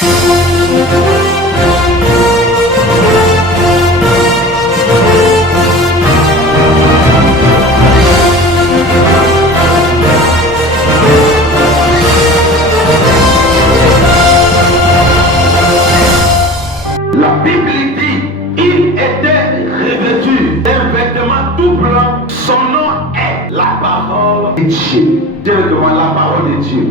La Bible dit, il était revêtu d'un vêtement tout blanc. Son nom est la parole de Dieu. Dieu demande la parole de Dieu.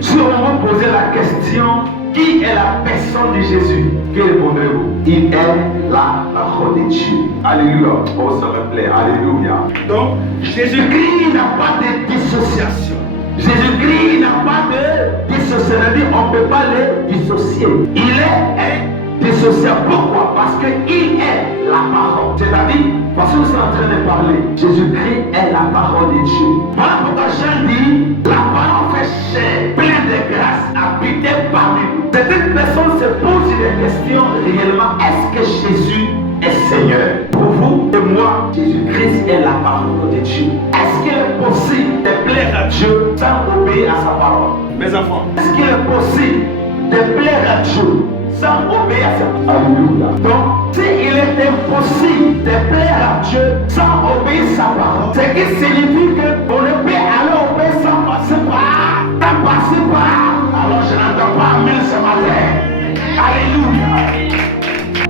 Si on vous posait la question, qui est la personne de Jésus? Que répondrez-vous? Il est la parole de Dieu. Alléluia. Oh, ça me plaît. Alléluia. Donc, Jésus-Christ n'a pas de dissociation. Jésus-Christ n'a pas de dissociation. On ne peut pas le dissocier. Il est dissociable. Pourquoi? Parce qu'il est la parole. C'est-à-dire, parce que nous sommes en train de parler, Jésus-Christ est la parole de Dieu. Voilà pourquoi Jean dit, la parole fait chair, pleine de grâce, habitée parmi nous. Certaines personnes se posent des questions réellement, est-ce que Jésus est Seigneur? Pour vous et moi, Jésus-Christ est la parole de Dieu. Est-ce qu'il est possible de plaire à Dieu sans obéir à sa parole? Mes enfants, est-ce qu'il est possible de plaire à Dieu sans obéir à sa parole? Alléluia. Donc, s'il est impossible de plaire à Dieu sans obéir à sa parole, ce qui signifie qu'on ne peut aller au Père sans passer par. Alors je n'entends pas amen ce matin. Alléluia.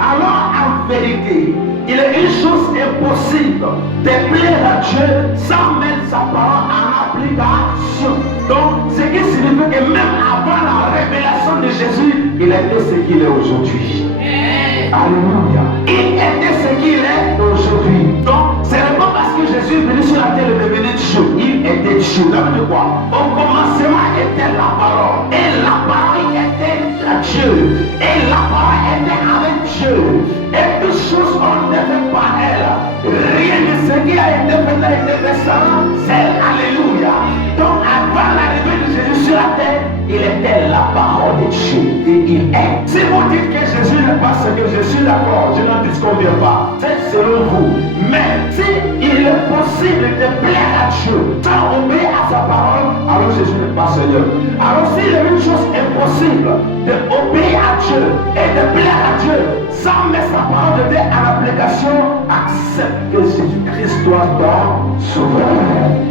Alors en vérité, il est une chose impossible de plaire à Dieu sans mettre sa parole en application. Donc, ce qui signifie que même avant la révélation de Jésus, il était ce qu'il est aujourd'hui. Alléluia. Il était ce qu'il est aujourd'hui. Donc, ce n'est pas parce que Jésus est venu sur la terre et devenu Dieu. Il était Dieu. Ça veut dire quoi? Au commencement était la parole. Et la parole était Dieu. Et la parole était avec Dieu. Et toutes choses ont été faites par elle. Rien de ce qui a été fait a été fait sans elle. Alléluia. Donc, avant l'arrivée de Jésus sur la terre, il était la parole de Dieu. Et il est. Si vous dites que Jésus n'est pas ce que je suis d'accord, je n'en disconviens pas. C'est selon vous. Mais si il est possible de plaire à Dieu sans obéir à sa parole, alors Jésus n'est pas Seigneur. Alors s'il y a une chose impossible d'obéir à Dieu et de plaire à Dieu sans mettre sa parole de Dieu à l'application, accepte que Jésus-Christ soit ton sauveur.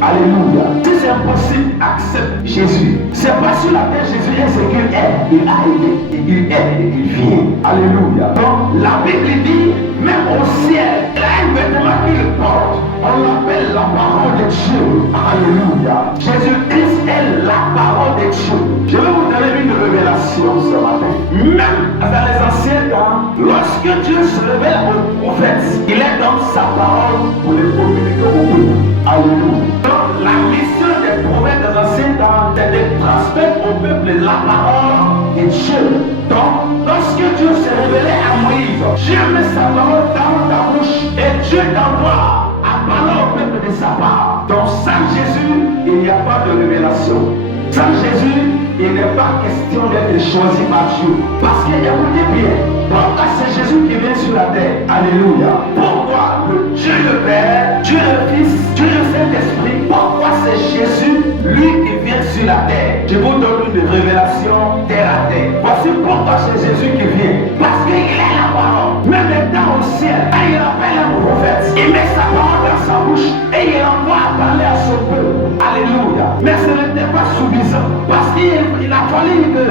Alléluia. Si c'est impossible, accepte Jésus. C'est pas sur la terre Jésus est ce qu'il est. Il a été, il est et il vient. Alléluia. Donc la Bible dit, même au ciel, il a un vêtement qu'il porte. On l'appelle la parole de Dieu. Alléluia. Jésus-Christ est la parole de Dieu. Je vais vous donner une révélation ce matin. Même dans les anciens temps, lorsque Dieu se révèle aux prophètes, il est dans sa parole pour les communiquer au peuple. Alléluia. Donc la mission des prophètes des anciens temps, c'est de transmettre au peuple la parole de Dieu. Donc, lorsque Dieu s'est révélé à Moïse, Dieu met sa parole dans ta bouche et Dieu t'envoie à parler au peuple de sa part. Donc, sans Jésus, il n'y a pas de révélation. Sans Jésus, il n'est pas question d'être choisi par Dieu. Parce que, écoutez bien, pourquoi c'est Jésus qui vient sur la terre? Alléluia. Pourquoi le Dieu le Père, Dieu le Fils, Dieu le Saint-Esprit, pourquoi c'est Jésus, lui qui vient sur la terre? Je vous donne une révélation terre à terre. Voici pourquoi c'est Jésus qui vient. Parce qu'il est la parole. Même étant au ciel, quand il appelle un prophète, il met sa parole dans sa bouche et il envoie à parler à son peuple. Alléluia. Mais ce n'était pas suffisant. Parce qu'il a fallu que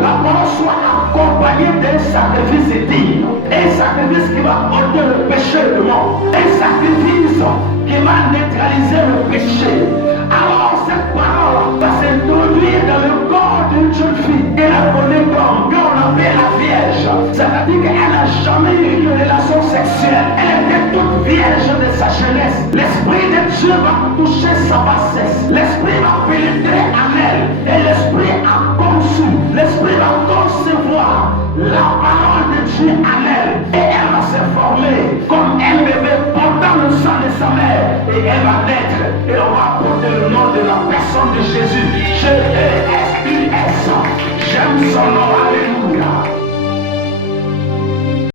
la parole soit accompagnée d'un sacrifice digne. Un sacrifice qui va ôter le péché du monde. Un sacrifice qui va neutraliser le péché. Alors cette parole va s'introduire dans le corps d'une jeune fille. Elle a connu comme qu'on appelle la vierge. C'est-à-dire qu'elle n'a jamais eu une relation sexuelle. Elle était toute vierge de sa jeunesse. L'Esprit de Dieu va toucher sa bassesse. L'Esprit va pénétrer en elle. Et l'Esprit a conçu. L'Esprit va concevoir la parole de Dieu en elle. Et elle va se former comme un bébé portant le sang de sa mère. Et elle va naître. Et on va porter le nom de la personne de Jésus. Jésus. J'aime son nom. Alléluia.